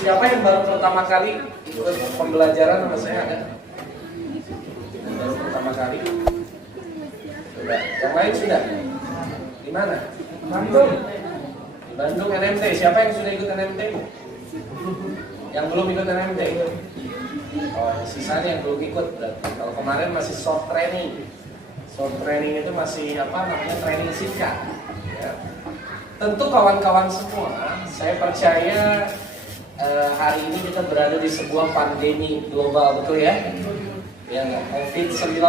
Siapa yang baru pertama kali ikut pembelajaran sama saya ada? Yang baru pertama kali? Sudah. Yang lain sudah? Di mana? Bandung. Di Bandung NMT. Siapa yang sudah ikut NMT? Yang belum ikut NMT? Oh, sisanya yang belum ikut berarti. Kalau kemarin masih soft training. Soft training itu masih apa namanya, training singkat. Ya. Tentu kawan-kawan semua, saya percaya hari ini kita berada di sebuah pandemi global, betul ya? Ya, COVID-19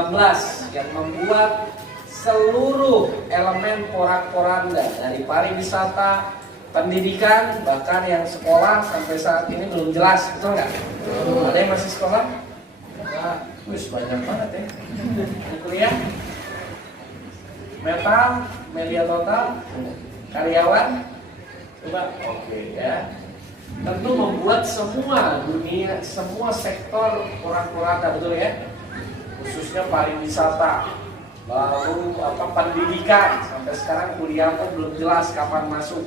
yang membuat seluruh elemen porak-poranda dari pariwisata, pendidikan, bahkan yang sekolah sampai saat ini belum jelas, betul nggak? Ada yang masih sekolah? Nah, banyak banget ya. Kuliah, metal, media total, karyawan, coba, oke ya. Tentu membuat semua dunia, semua sektor porak-poranda, betul ya? Khususnya pariwisata, lalu pendidikan, sampai sekarang kuliah pun belum jelas kapan masuk.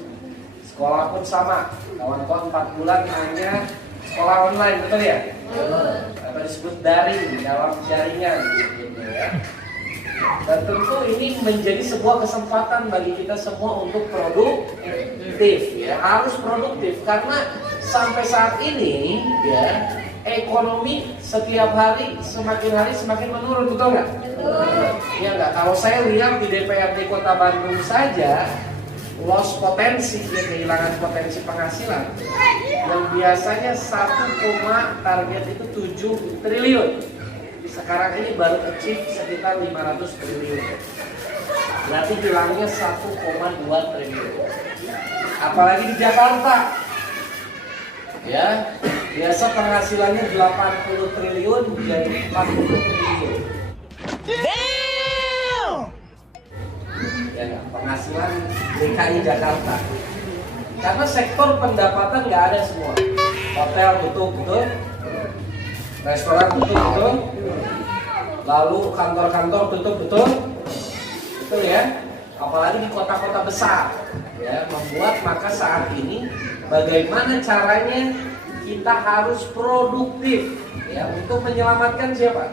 Sekolah pun sama, kawan-kawan 4 bulan hanya sekolah online, betul ya? Apa disebut daring dalam jaringan, gitu ya. Dan tentu ini menjadi sebuah kesempatan bagi kita semua untuk produktif, ya, harus produktif karena sampai saat ini ya ekonomi setiap hari semakin menurun, betul nggak? Iya nggak? Kalau saya lihat di DPRD Kota Bandung saja, loss potensi, ya, kehilangan potensi penghasilan yang biasanya 1, target itu 7 triliun. Sekarang ini baru achieve sekitar 500 triliun. Berarti hilangnya 1,2 triliun. Apalagi di Jakarta. Ya, biasa penghasilannya 80 triliun jadi 40 triliun. Ya, penghasilan DKI Jakarta. Karena sektor pendapatan nggak ada semua. Hotel tutup, betul? Restoran tutup, betul? Lalu kantor-kantor tutup, betul? Betul ya? Apalagi di kota-kota besar, ya, membuat maka saat ini bagaimana caranya kita harus produktif, ya, untuk menyelamatkan siapa?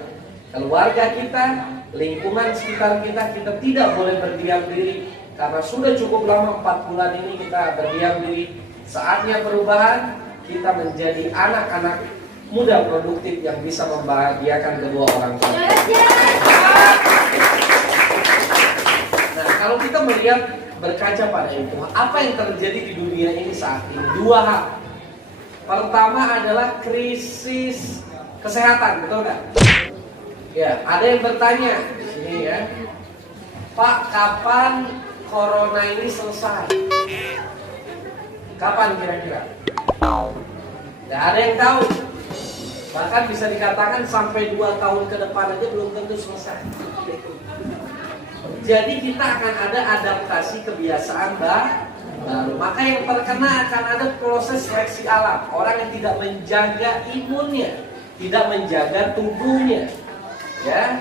Keluarga kita, lingkungan sekitar kita. Kita tidak boleh berdiam diri karena sudah cukup lama 4 bulan ini kita berdiam diri. Saatnya perubahan, kita menjadi anak-anak muda produktif yang bisa membahagiakan kedua orang tua. Nah, kalau kita melihat, berkaca pada itu, apa yang terjadi di dunia ini saat ini? 2 hal. Pertama adalah krisis kesehatan, betul nggak? Ya, ada yang bertanya di sini ya, Pak, kapan corona ini selesai? Kapan kira-kira? Nggak ada yang tahu. Bahkan bisa dikatakan sampai 2 tahun ke depan aja belum tentu selesai. Jadi kita akan ada adaptasi kebiasaan baru. Maka yang terkena akan ada proses seleksi alam. Orang yang tidak menjaga imunnya, tidak menjaga tubuhnya, ya,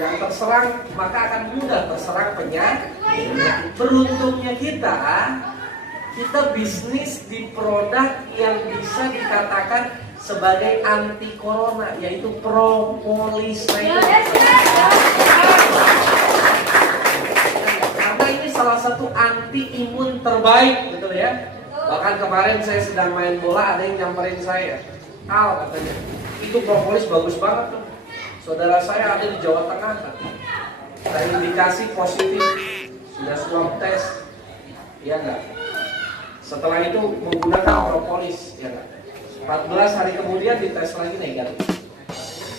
yang terserang maka akan mudah terserang penyakit. Beruntungnya kita bisnis di produk yang bisa dikatakan sebagai anti corona, yaitu propolis. Karena ini salah satu anti imun terbaik, betul ya. Bahkan kemarin saya sedang main bola, ada yang nyamperin saya, Al, katanya, itu propolis bagus banget tuh. Saudara saya ada di Jawa Tengah, saya indikasi positif, sudah swab test, ya enggak. Setelah itu menggunakan propolis, ya enggak. 14 hari kemudian dites lagi negatif.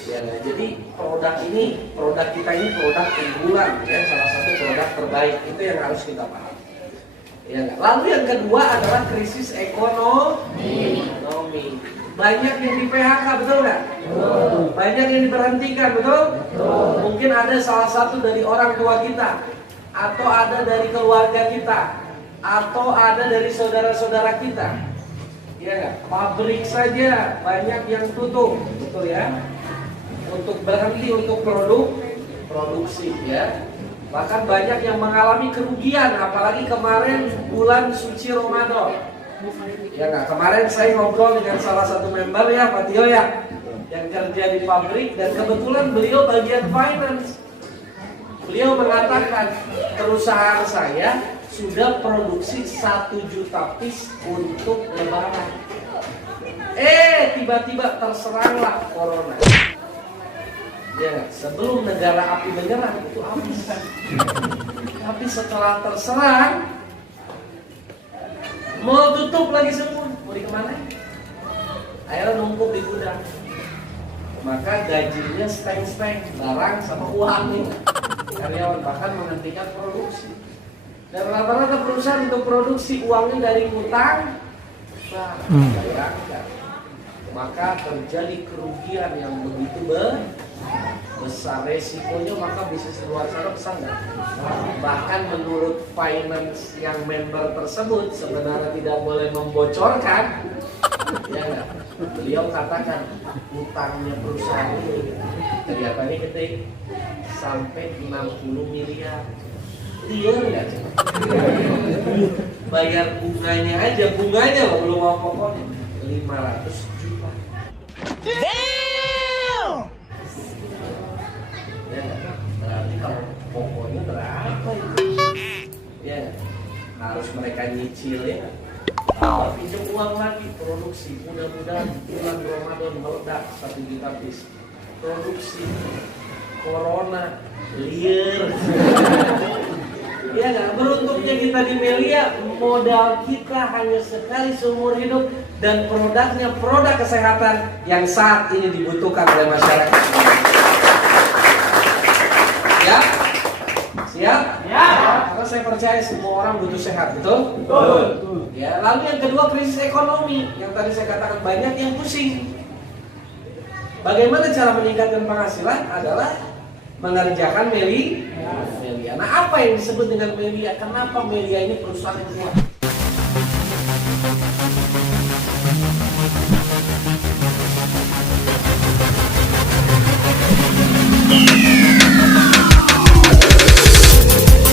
Ya, jadi produk kita ini produk unggulan, ya, salah satu produk terbaik, itu yang harus kita paham. Ya, lalu yang kedua adalah krisis ekonomi. Banyak yang di PHK, betul nggak? Banyak yang diberhentikan, betul? Mungkin ada salah satu dari orang tua kita, atau ada dari keluarga kita, atau ada dari saudara-saudara kita. Ya nggak? Pabrik saja banyak yang tutup, betul ya? Untuk berhenti untuk produksi, ya. Bahkan banyak yang mengalami kerugian, apalagi kemarin bulan suci Ramadan. Ya nggak, kemarin saya ngobrol dengan salah satu member ya, Pak Tio ya, yang kerja di pabrik dan kebetulan beliau bagian finance. Beliau mengatakan perusahaan saya sudah produksi 1 juta piece untuk lebaran. Tiba-tiba terseranglah corona. Ya, sebelum negara api menyerang itu habis. Tapi setelah terserang, mau tutup lagi semua. Mau di kemana? Akhirnya numpuk di gudang. Maka gajinya steng-steng, barang sama uang nih. Karyawan bahkan menghentikan produksi. Dan rata-rata perusahaan untuk produksi uangnya dari utang, bayangkan. Maka terjadi kerugian yang begitu besar, resikonya, maka bisnis luar sana besar nggak? Bahkan menurut finance yang member tersebut sebenarnya tidak boleh membocorkan, ya nggak? Beliau katakan utangnya perusahaan ini kelihatannya gede sampai 60 miliar. Iya nggak? Bayar bunganya aja, bunganya loh, belum mau pokoknya 500 juta. Damn! Ya, berarti kalau pokoknya berapa itu? Ya, harus mereka nyicil ya. Pinjam uang lagi, produksi. Mudah-mudahan bulan Ramadan meledak 1 juta piece. Produksi, corona, liar. Ya nggak, beruntungnya kita di Melia, modal kita hanya sekali seumur hidup dan produknya produk kesehatan yang saat ini dibutuhkan oleh masyarakat. Ya? Siap? Ya. Karena saya percaya semua orang butuh sehat, betul? Betul. Ya, lalu yang kedua krisis ekonomi yang tadi saya katakan banyak yang pusing. Bagaimana cara meningkatkan penghasilan adalah mengerjakan Melia. Nah, apa yang disebut dengan Melia? Kenapa Melia ini perusahaan yang kuat?